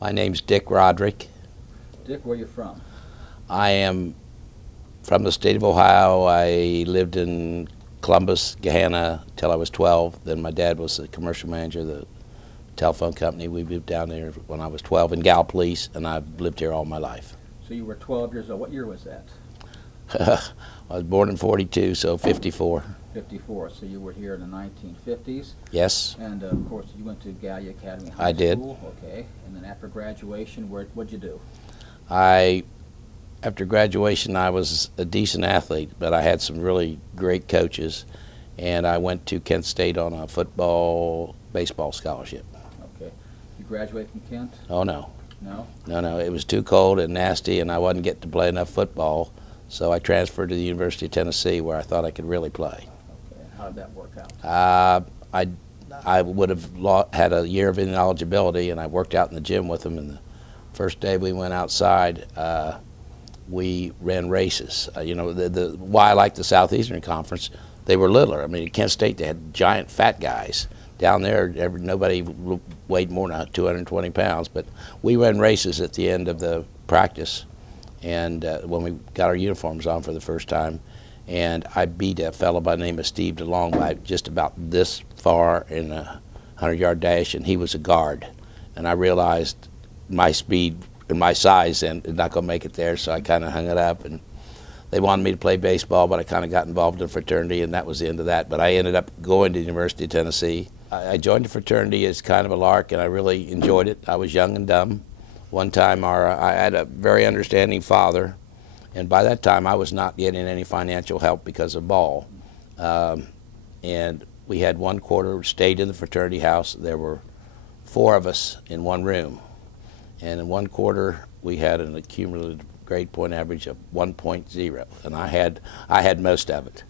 My name's DickRoderick. Dick, where are you from? I am from the state of Ohio. I lived in Columbus, Gahanna, till I was 12. Then my dad was the commercial manager of the telephone company. We moved down there when I was 12 in Gal Police, and I've lived here all my life. So you were 12 years old. What year was that? I was born in 42, so 54. 54. So you were here in the 1950s. Yes, And of course, you went to Gallia Academy High I did. School. Okay. And then after graduation, what'd you do? After graduation, I was a decent athlete, but I had some really great coaches, and I went to Kent State on a football, baseball scholarship. Okay. You graduated from Kent? Oh, no. No? No, it was too cold and nasty, and I wasn't getting to play enough football, so I transferred to the University of Tennessee, where I thought I could really play. Okay. How did that work out? I would have had a year of ineligibility, and I worked out in the gym with them, and the first day we went outside, we ran races. Why I like the Southeastern Conference, they were littler. I mean, at Kent State, they had giant fat guys. Down there, nobody weighed more than 220 pounds, but we ran races at the end of the practice, and when we got our uniforms on for the first time, and I beat a fellow by the name of Steve DeLong by just about this far in a 100-yard dash, and he was a guard, and I realized my speed and my size and not going to make it there, so I kind of hung it up, and they wanted me to play baseball, but I kind of got involved in a fraternity, and that was the end of that. But I ended up going to the University of Tennessee. I joined the fraternity as kind of a lark, and I really enjoyed it. I was young and dumb. One time I had a very understanding father, and by that time I was not getting any financial help because of ball. And we had one quarter, stayed in the fraternity house. There were 4 of us in one room. And in one quarter, we had an accumulative grade point average of 1.0, and I had most of it.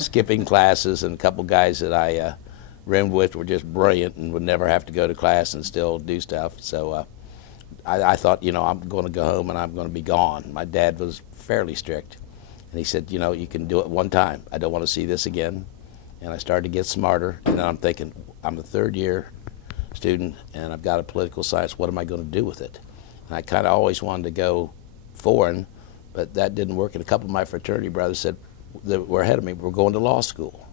Skipping classes, and a couple guys that I roomed with were just brilliant and would never have to go to class and still do stuff. So I thought, I'm going to go home and I'm going to be gone. My dad was fairly strict, and he said, you can do it one time. I don't want to see this again. And I started to get smarter, and then I'm thinking, I'm a third-year student, and I've got a political science. What am I going to do with it? And I kind of always wanted to go foreign, but that didn't work. And a couple of my fraternity brothers said, that were ahead of me, we're going to law school.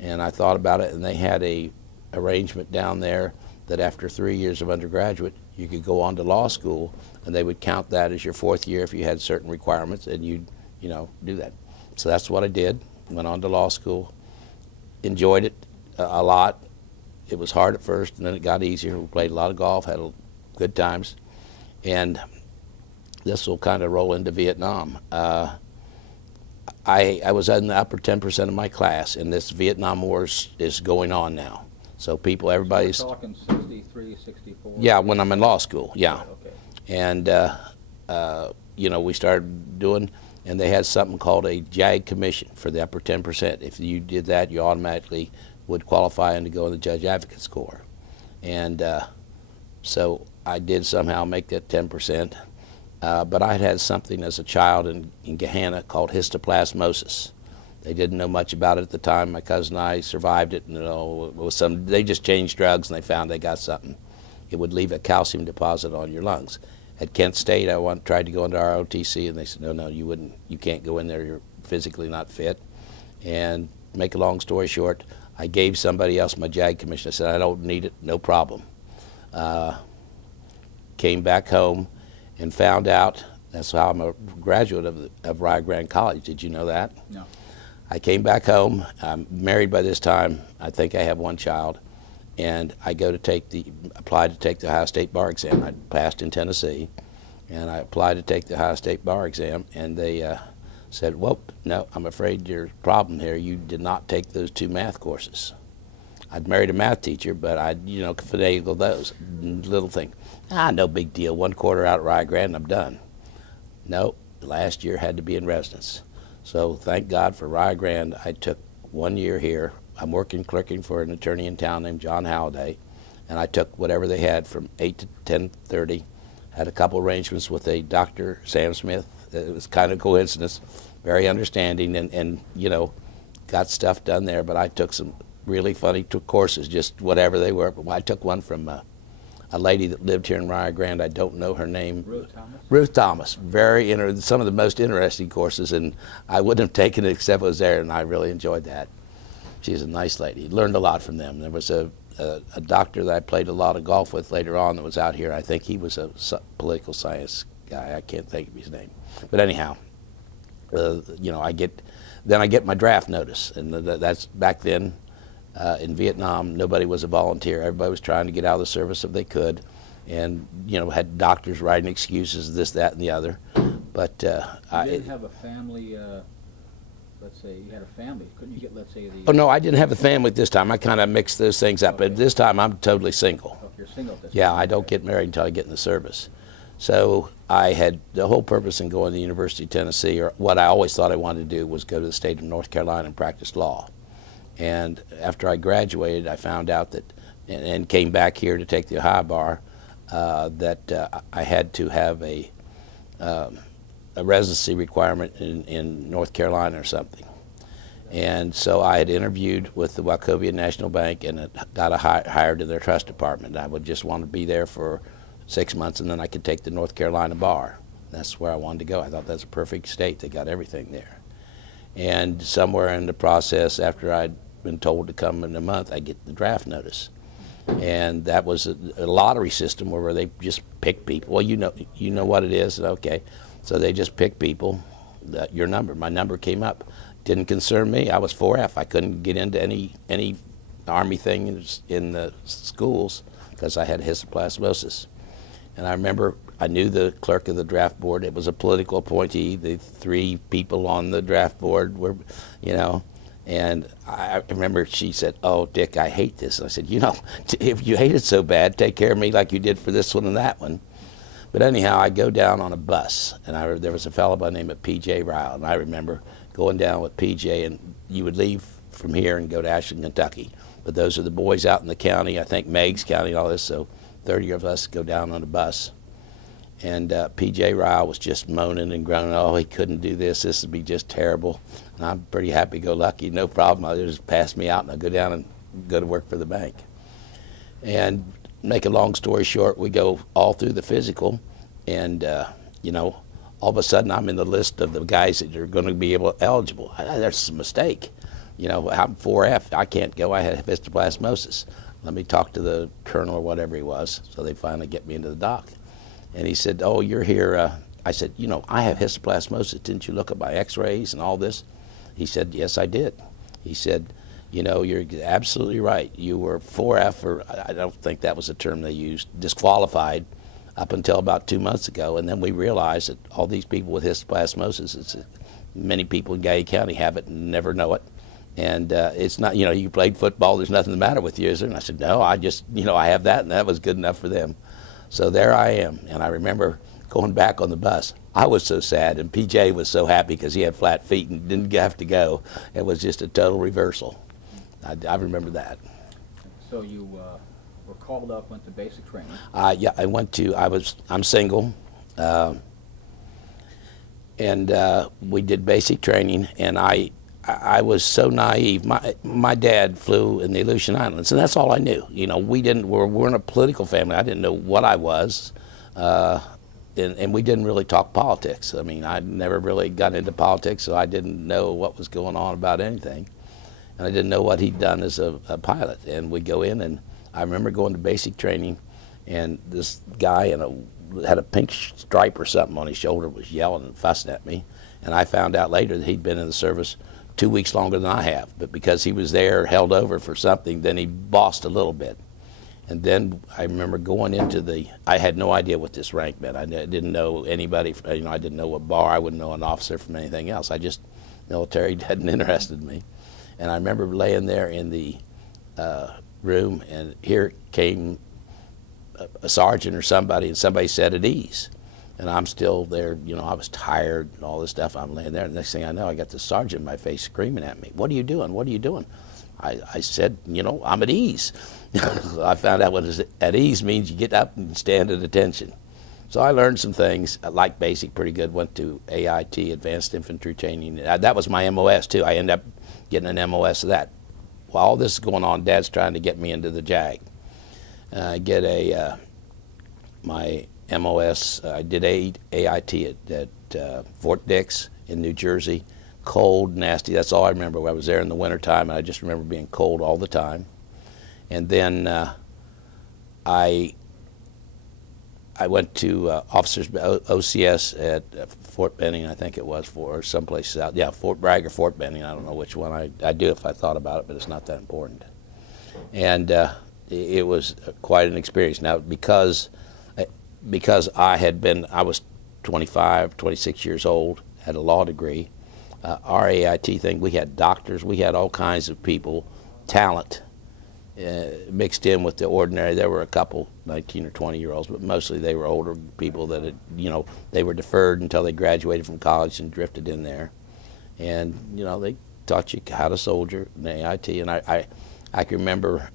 And I thought about it, and they had a arrangement down there that after 3 years of undergraduate, you could go on to law school, and they would count that as your 4th year if you had certain requirements, and you'd, do that. So that's what I did. Went on to law school, enjoyed it a lot. It was hard at first, and then it got easier. We played a lot of golf, had good times, and this will kind of roll into Vietnam. I was in the upper 10% of my class, and this Vietnam War is going on now. So everybody's... So we're talking 63, 64? Yeah, when I'm in law school, yeah. Okay. And, we started doing, and they had something called a JAG commission for the upper 10%. If you did that, you automatically would qualify and to go in the Judge Advocate's Corps. And so I did somehow make that 10%. But I had something as a child in Gahanna called histoplasmosis. They didn't know much about it at the time. My cousin and I survived it, and it was they just changed drugs, and they found they got something. It would leave a calcium deposit on your lungs. At Kent State, I tried to go into ROTC, and they said, no, you can't go in there. You're physically not fit. And make a long story short, I gave somebody else my JAG commission. I said, I don't need it, no problem. Came back home and found out, that's how I'm a graduate of Rio Grande College. Did you know that? No. I came back home. I'm married by this time. I think I have one child. And I go to apply to take the Ohio State bar exam. I passed in Tennessee. And I applied to take the Ohio State bar exam. And they said, well, no, I'm afraid there's a problem here. You did not take those 2 math courses. I'd married a math teacher, but I'd, finagle those. Little thing. No big deal. 1 quarter out at Rio Grande, I'm done. No, last year had to be in residence. So thank God for Rio Grande. I took 1 year here. I'm clerking for an attorney in town named John Halliday, and I took whatever they had from 8 to 10:30. Had a couple arrangements with a Dr. Sam Smith. It was kind of coincidence, very understanding, and got stuff done there. But I took some really funny courses, just whatever they were. But I took one from a lady that lived here in Rio Grande. I don't know her name. Ruth Thomas? Ruth Thomas. Some of the most interesting courses, and I wouldn't have taken it except it was there, and I really enjoyed that. She's a nice lady. Learned a lot from them. There was a doctor that I played a lot of golf with later on that was out here. I think he was a political science guy. I can't think of his name. But anyhow, I get my draft notice, and that's back then. In Vietnam, nobody was a volunteer. Everybody was trying to get out of the service if they could, and had doctors writing excuses, this, that, and the other. But you didn't have a family. Let's say you had a family. Couldn't you get, let's say, the? Oh no, I didn't have a family at this time. I kind of mixed those things up. Okay. But this time, I'm totally single. Oh, you're single at this Yeah, time. I don't get married until I get in the service. So I had the whole purpose in going to the University of Tennessee, or what I always thought I wanted to do, was go to the state of North Carolina and practice law. And after I graduated, I found out that, and came back here to take the Ohio bar, that I had to have a residency requirement in North Carolina or something. And so I had interviewed with the Wachovia National Bank and got hired in their trust department. I would just want to be there for 6 months, and then I could take the North Carolina bar. That's where I wanted to go. I thought that's a perfect state. They got everything there. And somewhere in the process, after I'd been told to come in a month, I get the draft notice. And that was a lottery system where they just pick people. Well, you know what it is. Okay. So they just pick people. Your number. My number came up. Didn't concern me. I was 4F. I couldn't get into any Army thing in the schools because I had histoplasmosis. And I remember I knew the clerk of the draft board. It was a political appointee. The 3 people on the draft board were, and I remember she said, "Oh, Dick, I hate this." And I said, if you hate it so bad, take care of me like you did for this one and that one. But anyhow, I go down on a bus, and there was a fellow by the name of P.J. Ryle, and I remember going down with P.J., and you would leave from here and go to Ashland, Kentucky. But those are the boys out in the county, I think Meigs County and all this, so 30 of us go down on a bus. And P.J. Ryle was just moaning and groaning, "Oh, he couldn't do this. This would be just terrible." And I'm pretty happy-go-lucky, no problem. They'll just pass me out, and I'll go down and go to work for the bank. And make a long story short, we go all through the physical, and all of a sudden I'm in the list of the guys that are going to be eligible. There's a mistake. I'm 4F. I can't go. I have histoplasmosis. Let me talk to the colonel or whatever he was. So they finally get me into the dock. And he said, "Oh, you're here." I said, "I have histoplasmosis. Didn't you look at my x-rays and all this?" He said, "Yes, I did." He said, "You're absolutely right. You were 4F, or I don't think that was the term they used, disqualified up until about 2 months ago. And then we realized that all these people with histoplasmosis, many people in Gallatin County have it and never know it. And it's not, you played football, there's nothing the matter with you, is there?" And I said, "No, I just, I have that," and that was good enough for them. So there I am. And I remember going back on the bus. I was so sad, and PJ was so happy because he had flat feet and didn't have to go. It was just a total reversal. I remember that. So you were called up, went to basic training. Yeah, I'm single, and we did basic training, and I was so naive. My dad flew in the Aleutian Islands, and that's all I knew. We're in a political family. I didn't know what I was, and we didn't really talk politics. I mean, I never really got into politics, so I didn't know what was going on about anything, and I didn't know what he'd done as a pilot. And we go in, and I remember going to basic training, and this guy had a pink stripe or something on his shoulder was yelling and fussing at me, and I found out later that he'd been in the service 2 weeks longer than I have, but because he was there, held over for something, then he bossed a little bit. And then I remember going into I had no idea what this rank meant. I didn't know anybody, I didn't know what bar, I wouldn't know an officer from anything else. Military hadn't interested me. And I remember laying there in the room, and here came a sergeant or somebody, and somebody said, "At ease." And I'm still there, I was tired and all this stuff. I'm laying there, and the next thing I know, I got the sergeant in my face screaming at me, "What are you doing? What are you doing?" I said, "I'm at ease." I found out what at ease means. You get up and stand at attention. So I learned some things. I liked basic pretty good, went to AIT, Advanced Infantry Training. That was my MOS too. I ended up getting an MOS of that. While all this is going on, Dad's trying to get me into the JAG. I get a my MOS. I did AIT at Fort Dix in New Jersey. Cold, nasty. That's all I remember. I was there in the wintertime, and I just remember being cold all the time. And then I went to officers OCS at Fort Benning, I think it was, or someplace out. Yeah, Fort Bragg or Fort Benning. I don't know which one. I'd do if I thought about it, but it's not that important. And it was quite an experience. Now, because I was 25, 26 years old, had a law degree. Our AIT thing, we had doctors, we had all kinds of people, talent, mixed in with the ordinary. There were a couple 19 or 20-year-olds, but mostly they were older people that had, they were deferred until they graduated from college and drifted in there. And, they taught you how to soldier in the AIT. And I can remember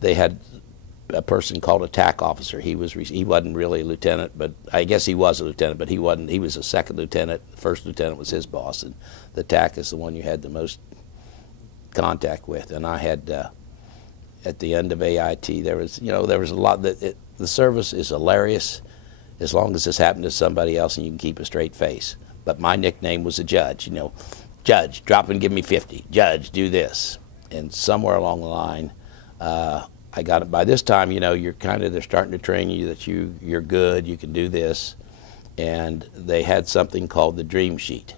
they had a person called a TAC officer. He wasn't really a lieutenant, but I guess he was a lieutenant, but he wasn't. He was a second lieutenant. The first lieutenant was his boss, and the TAC is the one you had the most contact with. And I had at the end of AIT, there was a lot that the service is hilarious as long as this happened to somebody else and you can keep a straight face. But my nickname was a judge. Judge, drop and give me 50. Judge, do this. And somewhere along the line, I got it. By this time, they're starting to train you that you're good, you can do this. And they had something called the dream sheet.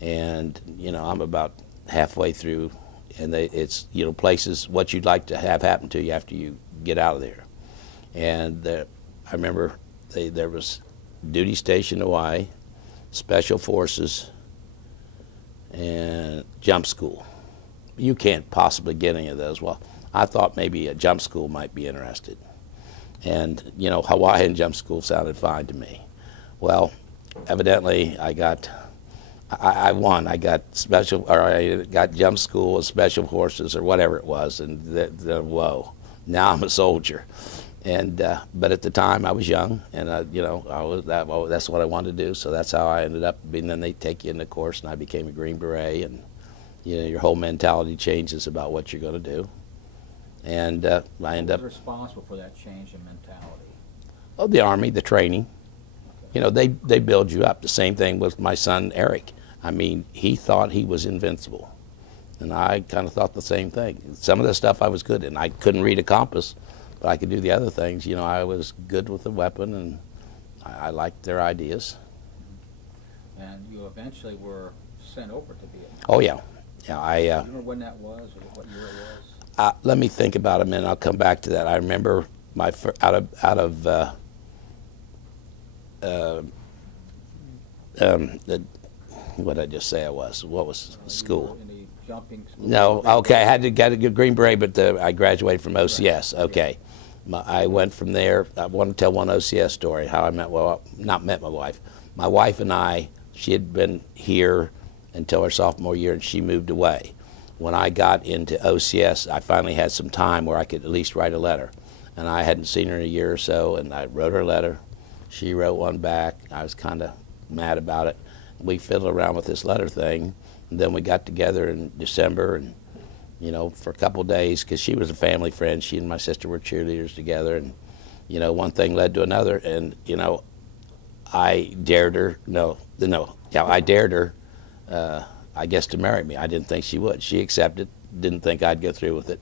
And, I'm about halfway through, and it's places, what you'd like to have happen to you after you get out of there. And I remember there was duty station Hawaii, special forces, and jump school. You can't possibly get any of those. Well, I thought maybe a jump school might be interested. And, Hawaiian jump school sounded fine to me. Well, evidently I won. I got I got jump school and special forces or whatever it was, and whoa, now I'm a soldier. And but at the time I was young, and that's what I wanted to do. So that's how I ended up. And then they take you in the course, and I became a Green Beret, and your whole mentality changes about what you're going to do. And I ended up. Who was responsible for that change in mentality? Oh, the Army, the training. Okay. They build you up. The same thing with my son Eric. I mean, he thought he was invincible, and I kind of thought the same thing. Some of the stuff I was good in. I couldn't read a compass, but I could do the other things. I was good with the weapon, and I liked their ideas. And you eventually were sent over to Vietnam. Oh yeah, yeah. Do you remember when that was, or what year it was? Let me think about it a minute. I'll come back to that. I remember my what did I just say I was? What was school? In the jumping school? No, okay. I had to get a good Green Beret, but I graduated from OCS. Okay. I went from there. I want to tell one OCS story, how I not met my wife. My wife and I, she had been here until her sophomore year, and she moved away. When I got into OCS, I finally had some time where I could at least write a letter. And I hadn't seen her in a year or so, and I wrote her a letter. She wrote one back. I was kind of mad about it. We fiddled around with this letter thing, and then we got together in December, and for a couple of days, because she was a family friend. She and my sister were cheerleaders together, and one thing led to another, and I dared her. I dared her. I guess to marry me. I didn't think she would. She accepted. Didn't think I'd go through with it.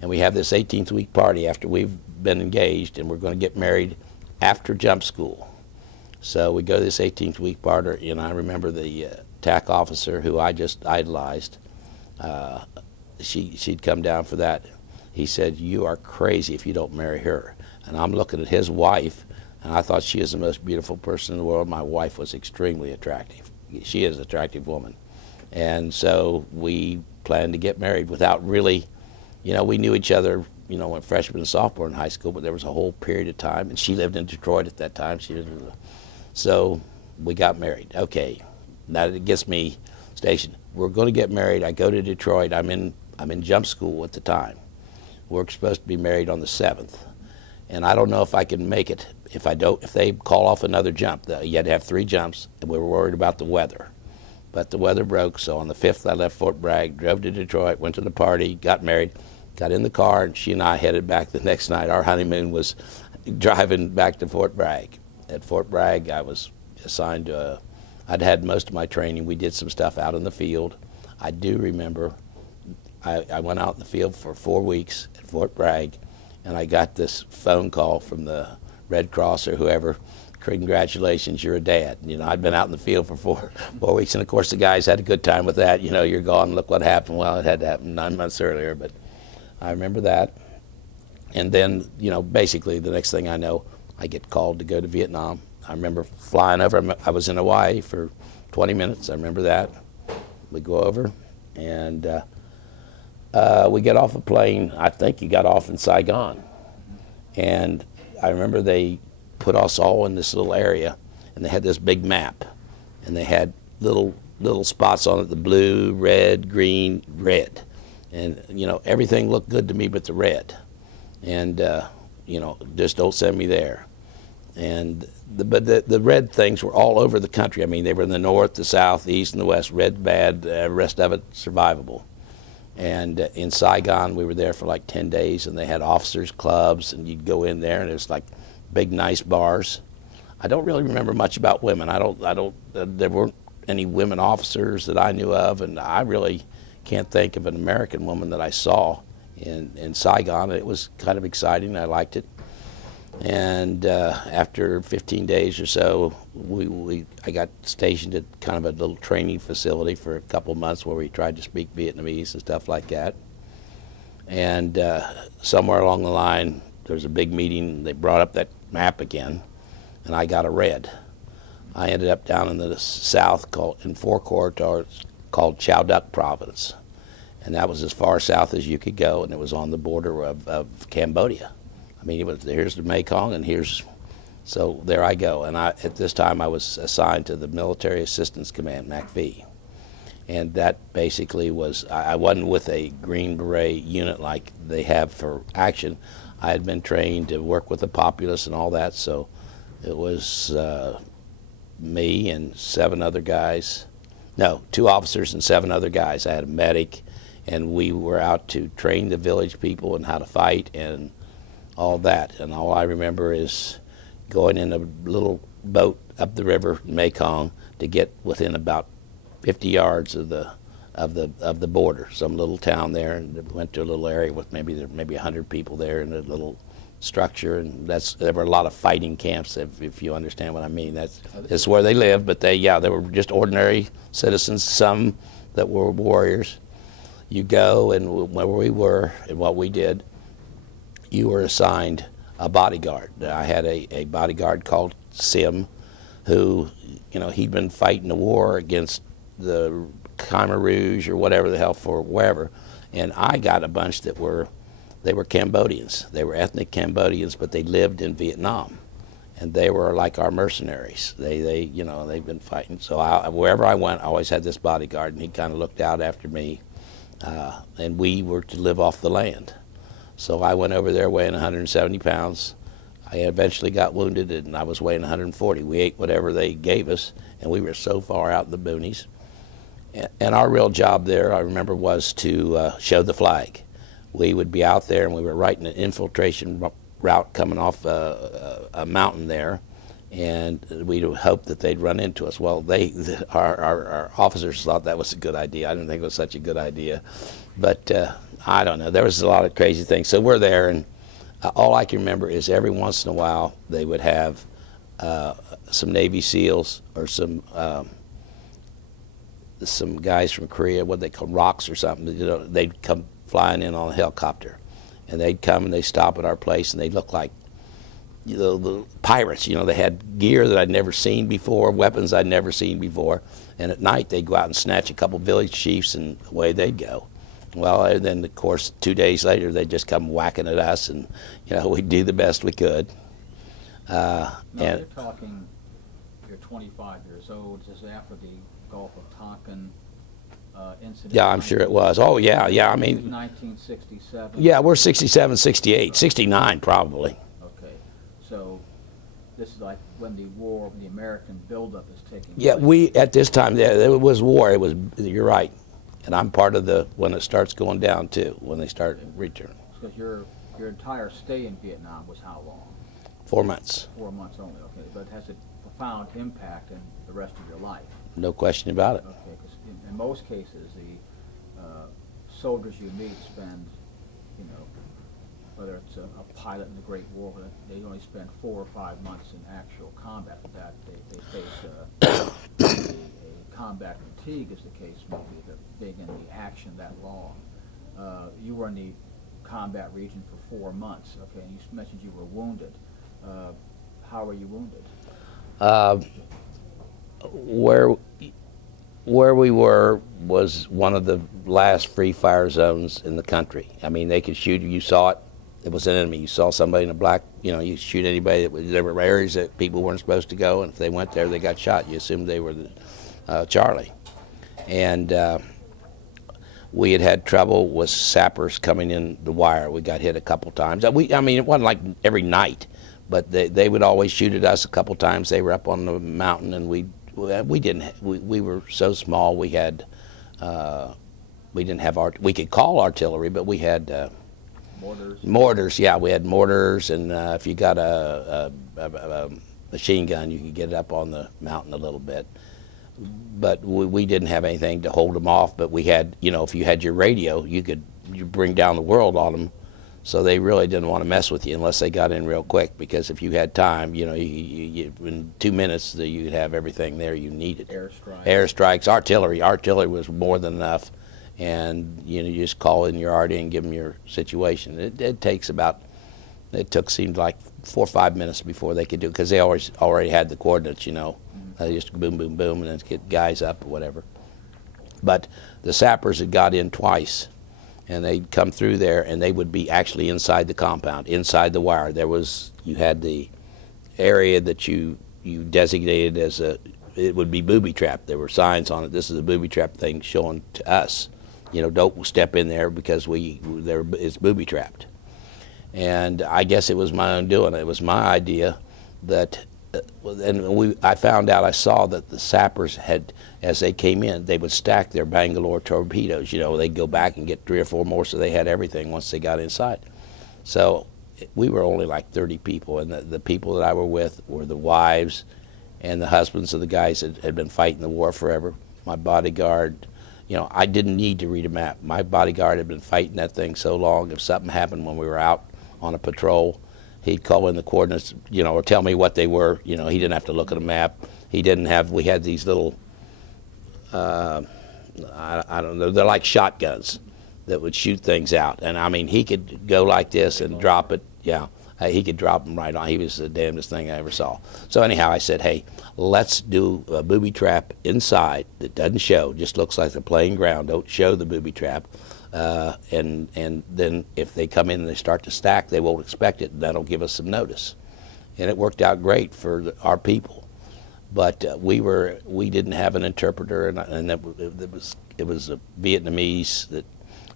And we have this 18th week party after we've been engaged, and we're going to get married after jump school. So we go to this 18th week party, and I remember the TAC officer who I just idolized. She'd come down for that. He said, "You are crazy if you don't marry her." And I'm looking at his wife, and I thought she was the most beautiful person in the world. My wife was extremely attractive. She is an attractive woman. And so we planned to get married without really, we knew each other, when freshman and sophomore in high school, but there was a whole period of time, and she lived in Detroit at that time. So we got married. Okay, now it gets me stationed. We're going to get married. I go to Detroit. I'm in jump school at the time. We're supposed to be married on the 7th, and I don't know if I can make it. If they call off another jump, you had to have 3 jumps, and we were worried about the weather. But the weather broke, so on the 5th I left Fort Bragg, drove to Detroit, went to the party, got married. got in the car, and she and I headed back the next night. Our honeymoon was driving back to Fort Bragg. At Fort Bragg, I was assigned to, I'd had most of my training. We did some stuff out in the field. I do remember I went out in the field for 4 weeks at Fort Bragg, and I got this phone call from the Red Cross or whoever, congratulations, you're a dad. You know, I'd been out in the field for four weeks, and of course the guys had a good time with that. You know, you're gone, look what happened. Well, it had to happen 9 months earlier, but I remember that. And then, you know, basically the next thing I know, I get called to go to Vietnam. I remember flying over. I was in Hawaii for 20 minutes. I remember that. We go over, and we get off a plane. I think he got off in Saigon. And I remember they put us all in this little area, and they had this big map, and they had little spots on it, the blue, red, green, red. And, you know, everything looked good to me but the red. And, you know, just don't send me there. And but the red things were all over the country. I mean, they were in the north, the south, the east, and the west. Red, bad, the rest of it, survivable. And in Saigon, we were there for like 10 days, and they had officers' clubs, and you'd go in there, and it was like big, nice bars. I don't really remember much about women. There weren't any women officers that I knew of, and I really can't think of an American woman that I saw in Saigon. It was kind of exciting. I liked it. And after 15 days or so, I got stationed at kind of a little training facility for a couple of months where we tried to speak Vietnamese and stuff like that. And somewhere along the line, there was a big meeting. They brought up that map again, and I got a red. I ended up down in the south in 4 corridors called Chao Duc Province. And that was as far south as you could go, and it was on the border of Cambodia. I mean, here's the Mekong, and so there I go. And at this time, I was assigned to the Military Assistance Command, MACV. And that basically was, I wasn't with a Green Beret unit like they have for action. I had been trained to work with the populace and all that, so it was me and 7 other guys. No, 2 officers and 7 other guys. I had a medic, and we were out to train the village people and how to fight and all that. And all I remember is going in a little boat up the river Mekong to get within about 50 yards of the border, some little town there, and went to a little area with maybe 100 people there in a little structure, and there were a lot of fighting camps, if you understand what I mean. That's where they lived, but they were just ordinary citizens, some that were warriors. You go, and where we were and what we did, you were assigned a bodyguard. I had a bodyguard called Sim, who, you know, he'd been fighting the war against the Khmer Rouge or whatever the hell for wherever, and I got a bunch they were Cambodians. They were ethnic Cambodians, but they lived in Vietnam, and they were like our mercenaries. They've been fighting. So wherever I went, I always had this bodyguard, and he kind of looked out after me, and we were to live off the land. So I went over there weighing 170 pounds. I eventually got wounded, and I was weighing 140. We ate whatever they gave us, and we were so far out in the boonies. And our real job there, I remember, was to show the flag. We would be out there, and we were right in an infiltration route coming off a mountain there, and we'd hope that they'd run into us. Well, our officers thought that was a good idea. I didn't think it was such a good idea. But I don't know. There was a lot of crazy things. So we're there, and all I can remember is every once in a while they would have some Navy SEALs or some guys from Korea, what they call rocks or something. You know, they'd come flying in on a helicopter, and they'd come and they'd stop at our place, and they'd look like, you know, the pirates. You know, they had gear that I'd never seen before, weapons I'd never seen before, and at night they'd go out and snatch a couple village chiefs, and away they'd go. Well, and then of course 2 days later they'd just come whacking at us, and you know, we'd do the best we could. Now you're talking, you're 25 years old. This is after the Gulf of Tonkin incident. Yeah, I'm sure it was. Oh yeah. I mean, 1967. Yeah, we're 67, 68, 69 probably. Okay, so this is like when the American buildup is taking Yeah, place. at this time, it was war. You're right. And I'm part of when it starts going down too, when they start returning. Because your entire stay in Vietnam was how long? 4 months. 4 months only, okay. But it has a profound impact in the rest of your life. No question about it. Okay, because in most cases, the soldiers you meet spend, you know, whether it's a pilot in the Great War, they only spend 4 or 5 months in actual combat. With that, they face a combat fatigue, as the case may be, the being in the action that long. You were in the combat region for 4 months, okay, and you mentioned you were wounded. How were you wounded? Where we were was one of the last free fire zones in the country. I mean, they could shoot you. You saw it. It was an enemy. You saw somebody in a black, you shoot anybody. There were areas that people weren't supposed to go, and if they went there, they got shot. You assumed they were Charlie. And we had trouble with sappers coming in the wire. We got hit a couple times. I mean, it wasn't like every night, but they would always shoot at us a couple times. They were up on the mountain, and we were so small. We didn't have we could call artillery, but we had mortars. Yeah, we had mortars, and if you got a machine gun, you could get it up on the mountain a little bit. But we didn't have anything to hold them off. But we had, if you had your radio, you bring down the world on them. So they really didn't want to mess with you unless they got in real quick, because if you had time, you in 2 minutes you could have everything there you needed. Airstrikes, artillery. Artillery was more than enough, and you just call in your RD and give them your situation. It seemed like 4 or 5 minutes before they could do it, because they already had the coordinates, just boom, boom, boom, and then get guys up or whatever. But the sappers had got in twice. And they'd come through there, and they would be actually inside the compound, inside the wire. You had the area that you designated as it would be booby trapped. There were signs on it. This is a booby trap thing showing to us, don't step in there because it's booby trapped. And I guess it was my own doing. It was my idea that. I saw that the sappers had, as they came in, they would stack their Bangalore torpedoes. They'd go back and get 3 or 4 more, so they had everything once they got inside. So we were only like 30 people, and the people that I were with were the wives and the husbands of the guys that had been fighting the war forever. My bodyguard, I didn't need to read a map. My bodyguard had been fighting that thing so long. If something happened when we were out on a patrol, he'd call in the coordinates, or tell me what they were. He didn't have to look at a map. We had these little, I don't know, they're like shotguns that would shoot things out. And I mean, he could go like this and drop it. Yeah, he could drop them right on. He was the damnedest thing I ever saw. So anyhow, I said, hey, let's do a booby trap inside that doesn't show, just looks like the plain ground. Don't show the booby trap. And then if they come in and they start to stack, they won't expect it, and that'll give us some notice. And it worked out great for our people. But we didn't have an interpreter, and it was a Vietnamese that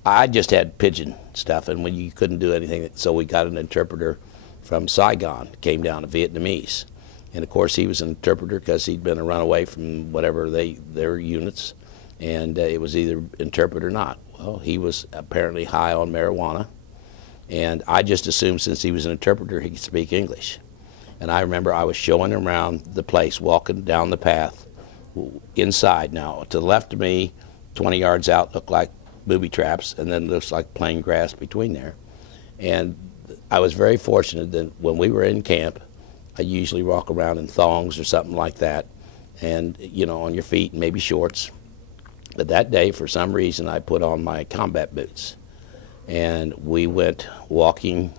I just had pidgin stuff, and when you couldn't do anything, so we got an interpreter from Saigon, came down to Vietnamese. And of course he was an interpreter because he'd been a runaway from whatever their units, and it was either interpret or not. Well, he was apparently high on marijuana, and I just assumed since he was an interpreter he could speak English. And I remember I was showing him around the place, walking down the path inside. Now, to the left of me, 20 yards out, looked like booby traps, and then looks like plain grass between there. And I was very fortunate that when we were in camp, I usually walk around in thongs or something like that, and on your feet and maybe shorts. But that day, for some reason, I put on my combat boots, and we went walking,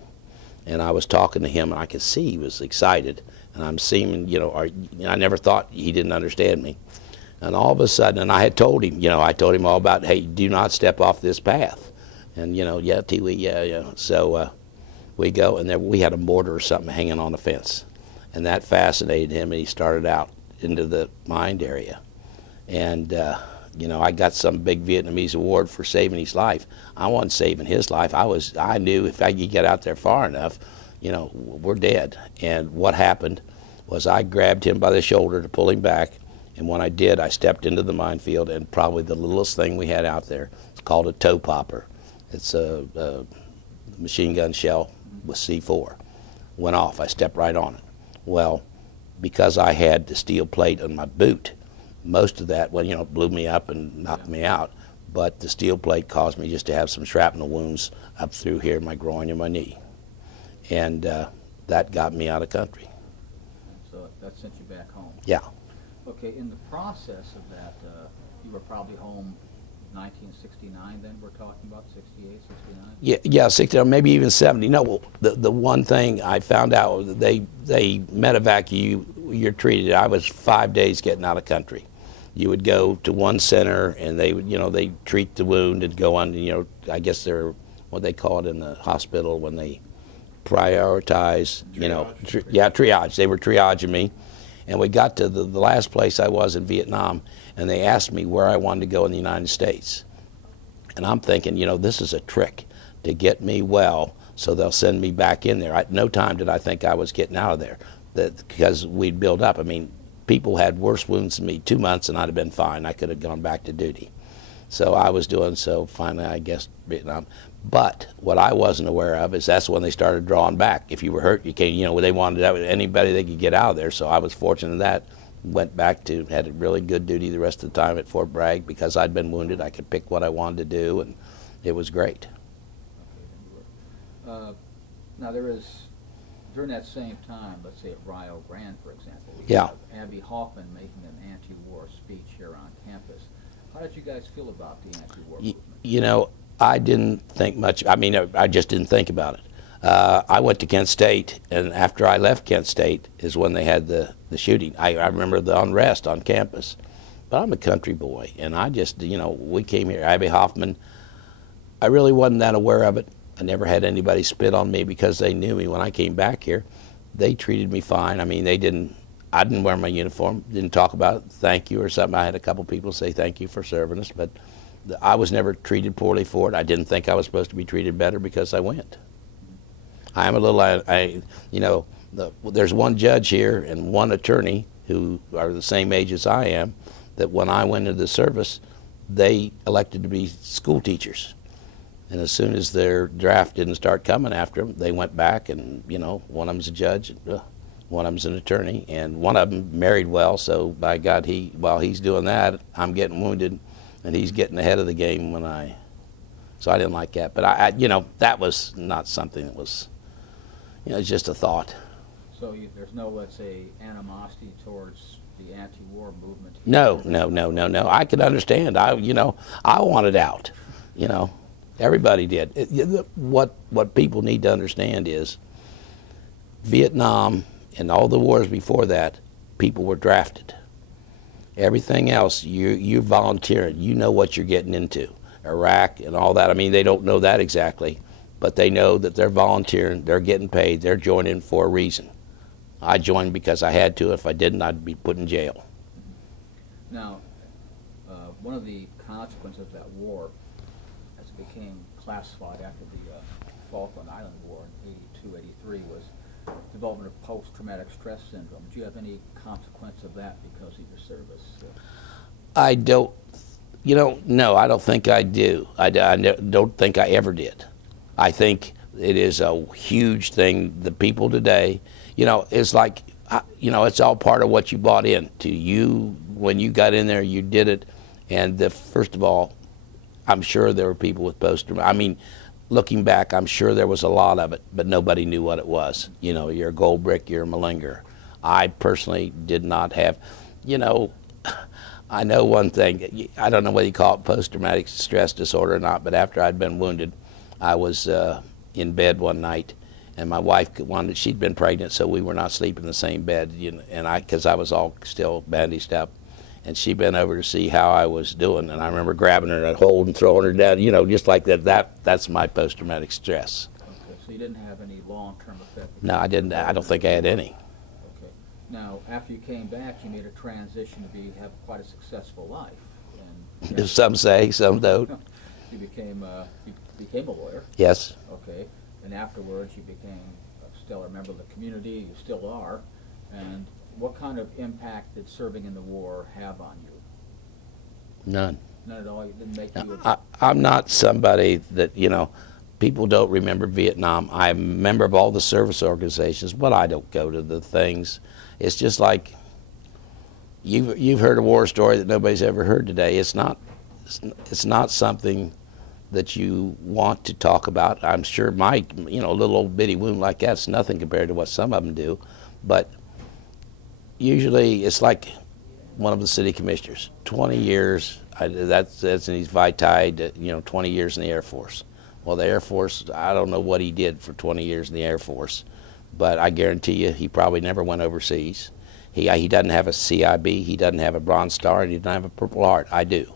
and I was talking to him, and I could see he was excited, and I'm seeing, I never thought he didn't understand me. And all of a sudden, and I had told him, I told him all about, hey, do not step off this path. And, yeah, Tiwi, yeah. So we go, and there we had a mortar or something hanging on the fence. And that fascinated him, and he started out into the mined area. And, I got some big Vietnamese award for saving his life. I wasn't saving his life. I knew if I could get out there far enough, we're dead. And what happened was I grabbed him by the shoulder to pull him back, And when I did, I stepped into the minefield, and probably the littlest thing we had out there, it's called a toe popper. It's a machine gun shell with C4. Went off. I stepped right on it. Well, because I had the steel plate on my boot, most of that, well, blew me up and knocked me out. But the steel plate caused me just to have some shrapnel wounds up through here, my groin and my knee. And that got me out of country. So that sent you back home. Yeah. Okay, in the process of that, you were probably home 1969 then, we're talking about, 68, 69? Yeah, 60, maybe even 70. No, the one thing I found out, they medevac you, you're treated. I was 5 days getting out of country. You would go to one center, and they would, they treat the wound and go on, I guess they're, what they call it in the hospital when they prioritize, triage. They were triaging me. And we got to the last place I was in Vietnam, and they asked me where I wanted to go in the United States. And I'm thinking, this is a trick to get me well, so they'll send me back in there. No time did I think I was getting out of there, because we'd build up. I mean, people had worse wounds than me. 2 months and I'd have been fine. I could have gone back to duty. So I was doing so finally, I guess, Vietnam. But what I wasn't aware of is that's when they started drawing back. If you were hurt, you came, they wanted anybody they could get out of there. So I was fortunate in that. Went back to, had a really good duty the rest of the time at Fort Bragg. Because I'd been wounded, I could pick what I wanted to do, and it was great. Now there is, during that same time, let's say at Rio Grande, for example, we Yeah. have Abby Hoffman making an anti-war speech here on campus. How did you guys feel about the anti-war movement? I didn't think much. I mean, I just didn't think about it. I went to Kent State, and after I left Kent State is when they had the shooting. I remember the unrest on campus. But I'm a country boy, and I just, we came here. Abby Hoffman, I really wasn't that aware of it. I never had anybody spit on me because they knew me. When I came back here, they treated me fine. I mean, I didn't wear my uniform, didn't talk about thank you or something. I had a couple people say thank you for serving us, but I was never treated poorly for it. I didn't think I was supposed to be treated better because I went. I'm a little, there's one judge here and one attorney who are the same age as I am, that when I went into the service, they elected to be school teachers. And as soon as their draft didn't start coming after them, they went back and, one of them's a judge, one of them's an attorney, and one of them married well, so by God, while he's doing that, I'm getting wounded, and he's getting ahead of the game so I didn't like that. But that was not something that was, it's just a thought. So there's no, let's say, animosity towards the anti-war movement? No. I could understand. I wanted out. Everybody did. What people need to understand is Vietnam and all the wars before that, people were drafted. Everything else, you're volunteering. You know what you're getting into. Iraq and all that. I mean, they don't know that exactly, but they know that they're volunteering, they're getting paid, they're joining for a reason. I joined because I had to. If I didn't, I'd be put in jail. Now, one of the consequences of that war, as it became classified after the Falkland Island War in 82, 83, was development of post-traumatic stress syndrome. Do you have any consequence of that because of your service? I don't, no, I don't think I do. I don't think I ever did. I think it is a huge thing. The people today, it's like, it's all part of what you bought into. When you got in there, you did it. And first of all, I'm sure there were people with post-traumatic. I mean, looking back, I'm sure there was a lot of it, but nobody knew what it was. You're a gold brick, you're a malinger. I personally did not have, I know one thing. I don't know whether you call it post-traumatic stress disorder or not, but after I'd been wounded, I was in bed one night, and my wife she'd been pregnant, so we were not sleeping in the same bed, because I was all still bandaged up. And she bent over to see how I was doing, and I remember grabbing her and holding and throwing her down, just like that. That's my post-traumatic stress. Okay, so you didn't have any long-term effect? No, I didn't. I don't think I had any. Okay. Now, after you came back, you made a transition to have quite a successful life. And some say, some don't. You became a lawyer. Yes. Okay. And afterwards, you became a stellar member of the community. You still are. And What kind of impact did serving in the war have on you? None. None at all? It didn't make you I'm not somebody that, people don't remember Vietnam. I'm a member of all the service organizations, but I don't go to the things. It's just like you've heard a war story that nobody's ever heard today. It's not something that you want to talk about. I'm sure my, little old bitty wound like that's nothing compared to what some of them do, but usually it's like one of the city commissioners, 20 years. That's and he's vitaed, 20 years in the Air Force. Well, the Air Force, I don't know what he did for 20 years in the Air Force, but I guarantee you he probably never went overseas. He doesn't have a CIB, he doesn't have a Bronze Star, and he doesn't have a Purple Heart. I do.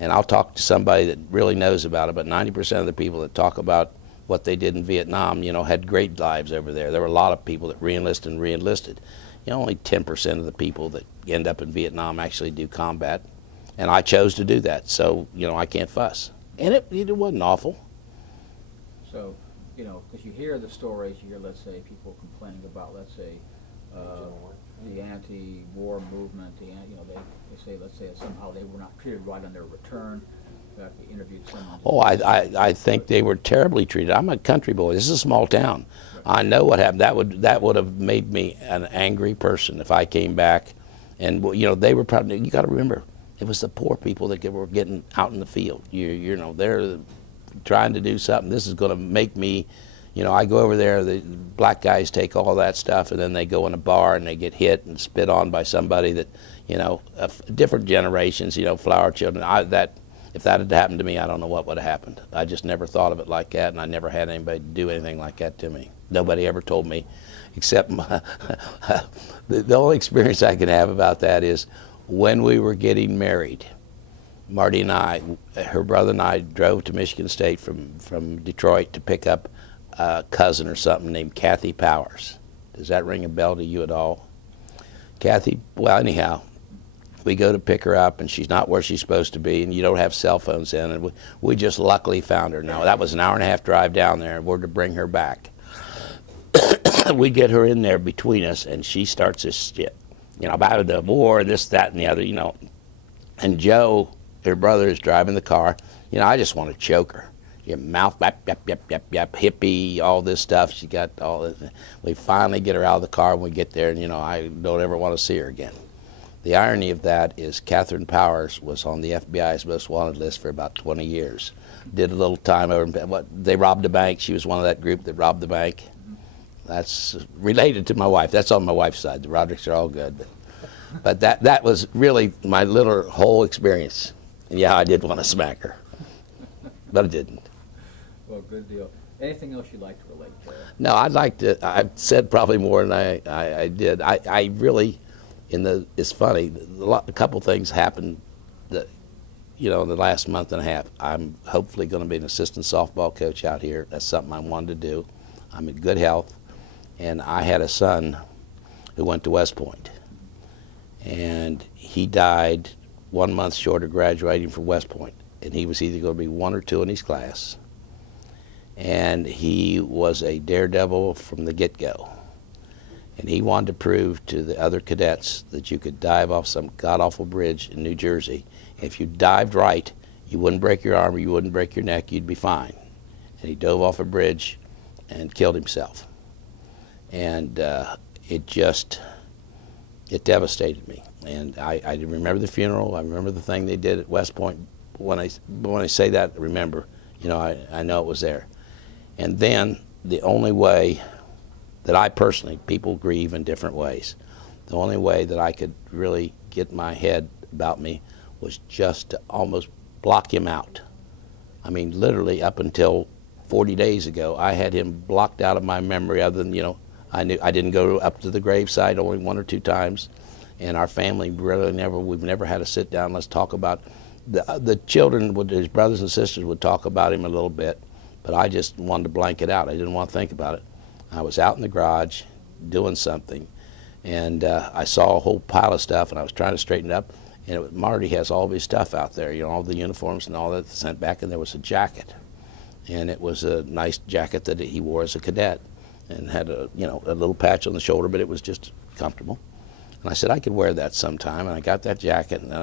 And I'll talk to somebody that really knows about it, but 90% of the people that talk about what they did in Vietnam, had great lives over there. There were a lot of people that re-enlisted. Only 10% of the people that end up in Vietnam actually do combat. And I chose to do that, so, I can't fuss. And it wasn't awful. So, because you hear the stories, you hear, let's say, people complaining about, let's say, the anti-war movement, they say, let's say, somehow they were not treated right on their return. In fact, we interviewed someone. Oh, I think they were terribly treated. I'm a country boy. This is a small town. Right. I know what happened. That would have made me an angry person if I came back. And, they were probably, you got to remember, it was the poor people that were getting out in the field. They're trying to do something. This is going to make me, I go over there, the black guys take all that stuff, and then they go in a bar and they get hit and spit on by somebody that, different generations, flower children. If that had happened to me, I don't know what would have happened. I just never thought of it like that, and I never had anybody do anything like that to me. Nobody ever told me, except the only experience I can have about that is when we were getting married. Marty and I, her brother and I, drove to Michigan State from Detroit to pick up a cousin or something named Kathy Powers. Does that ring a bell to you at all? Kathy, well, anyhow, we go to pick her up, and she's not where she's supposed to be, and you don't have cell phones then, and we just luckily found her. Now, that was an hour and a half drive down there, and we're to bring her back. We get her in there between us, and she starts this shit, about the war and this, that, and the other, And Joe, her brother, is driving the car. I just want to choke her. Your mouth, yap, yap, yap, yap, yap, hippie, all this stuff. She got all this. We finally get her out of the car, and we get there, and, I don't ever want to see her again. The irony of that is Catherine Powers was on the FBI's most wanted list for about 20 years. Did a little time over, they robbed a bank. She was one of that group that robbed the bank. That's related to my wife. That's on my wife's side. The Rodericks are all good. But that was really my little whole experience. And yeah, I did want to smack her, but I didn't. Well, good deal. Anything else you'd like to relate to? No, I'd like to. I've said probably more than I did. I really, it's funny. A couple things happened that, in the last month and a half. I'm hopefully going to be an assistant softball coach out here. That's something I wanted to do. I'm in good health, and I had a son who went to West Point, and he died 1 month short of graduating from West Point, and he was either going to be 1 or 2 in his class. And he was a daredevil from the get-go. And he wanted to prove to the other cadets that you could dive off some god-awful bridge in New Jersey. If you dived right, you wouldn't break your arm or you wouldn't break your neck, you'd be fine. And he dove off a bridge and killed himself. And it devastated me. And I remember the funeral. I remember the thing they did at West Point. When I say that, remember, I know it was there. And then the only way that I personally, people grieve in different ways. The only way that I could really get my head about me was just to almost block him out. I mean, literally up until 40 days ago, I had him blocked out of my memory other than, I didn't go up to the graveside only 1 or 2 times. And our family really we've never had a sit down, let's talk about, the children, his brothers and sisters would talk about him a little bit, but I just wanted to blank it out. I didn't want to think about it. I was out in the garage doing something, and I saw a whole pile of stuff, and I was trying to straighten it up, and Marty has all of his stuff out there, all the uniforms and all that sent back, and there was a jacket, and it was a nice jacket that he wore as a cadet, and had a little patch on the shoulder, but it was just comfortable. And I said, I could wear that sometime. And I got that jacket, and then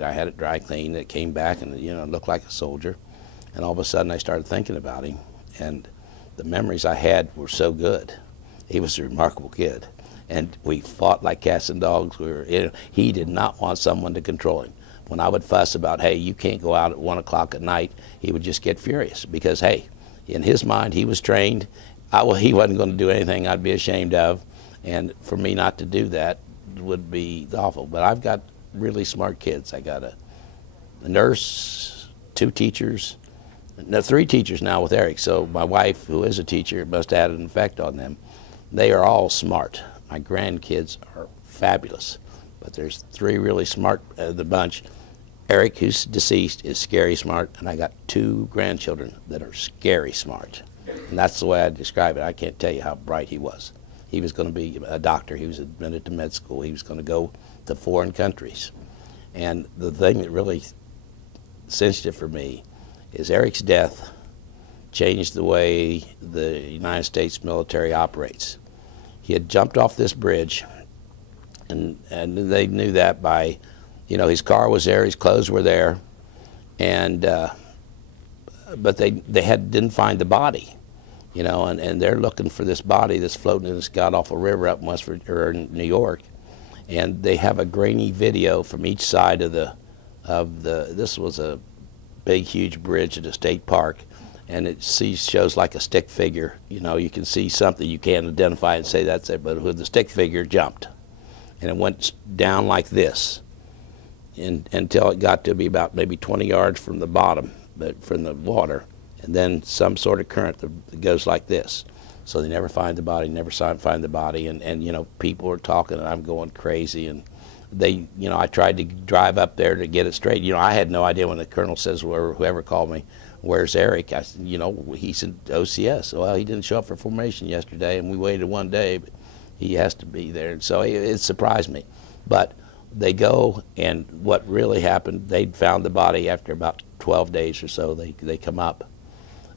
I had it dry cleaned. It came back, and it looked like a soldier. And all of a sudden, I started thinking about him, and the memories I had were so good. He was a remarkable kid, and we fought like cats and dogs. He did not want someone to control him. When I would fuss about, hey, you can't go out at 1 o'clock at night, he would just get furious because, hey, in his mind, he was trained. He wasn't going to do anything I'd be ashamed of, and for me not to do that would be awful. But I've got really smart kids. I got a nurse, 2 teachers, no, 3 teachers now with Eric. So my wife, who is a teacher, must have had an effect on them. They are all smart. My grandkids are fabulous, but there's 3 really smart of the bunch. Eric, who's deceased, is scary smart, and I got 2 grandchildren that are scary smart. And that's the way I describe it. I can't tell you how bright he was. He was going to be a doctor. He was admitted to med school. He was going to go to foreign countries. And the thing that really cinched it for me is Eric's death changed the way the United States military operates. He had jumped off this bridge, and they knew that by, his car was there, his clothes were there, and but they didn't find the body, and they're looking for this body that's floating in this god-awful river up in New York, and they have a grainy video from each side of this was a big, huge bridge at a state park, and it shows like a stick figure. You can see something, you can't identify and say that's it, but the stick figure jumped, and it went down like this until it got to be about maybe 20 yards from the bottom, but from the water, and then some sort of current that goes like this. So they never find the body, never find the body, and people are talking, and I'm going crazy, and I tried to drive up there to get it straight. I had no idea when the colonel says, or whoever called me, where's Eric? I said, he's in OCS. Well, he didn't show up for formation yesterday, and we waited 1 day, but he has to be there. And so it surprised me. But they go, and what really happened, they'd found the body after about 12 days or so. They come up.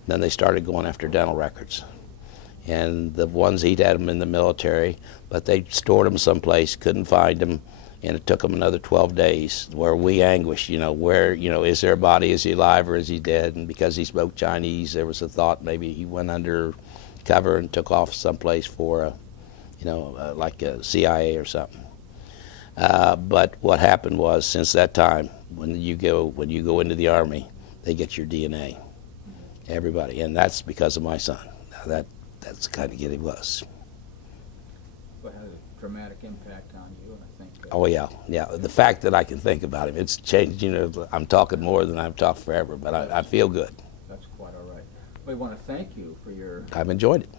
Then they started going after dental records. And the ones he'd had them in the military, but they stored them someplace, couldn't find them. And it took them another 12 days where we anguished, is there a body, is he alive or is he dead? And because he spoke Chinese, there was a thought maybe he went under cover and took off someplace for, like a CIA or something. But what happened was, since that time, when you go into the Army, they get your DNA, everybody, and that's because of my son. Now that's the kind of kid he was. Well, it had a dramatic impact on you, and I think. Oh yeah. The fact that I can think about him, it's changed. I'm talking more than I've talked forever, but I feel good. That's quite all right. We want to thank you for your. I've enjoyed it.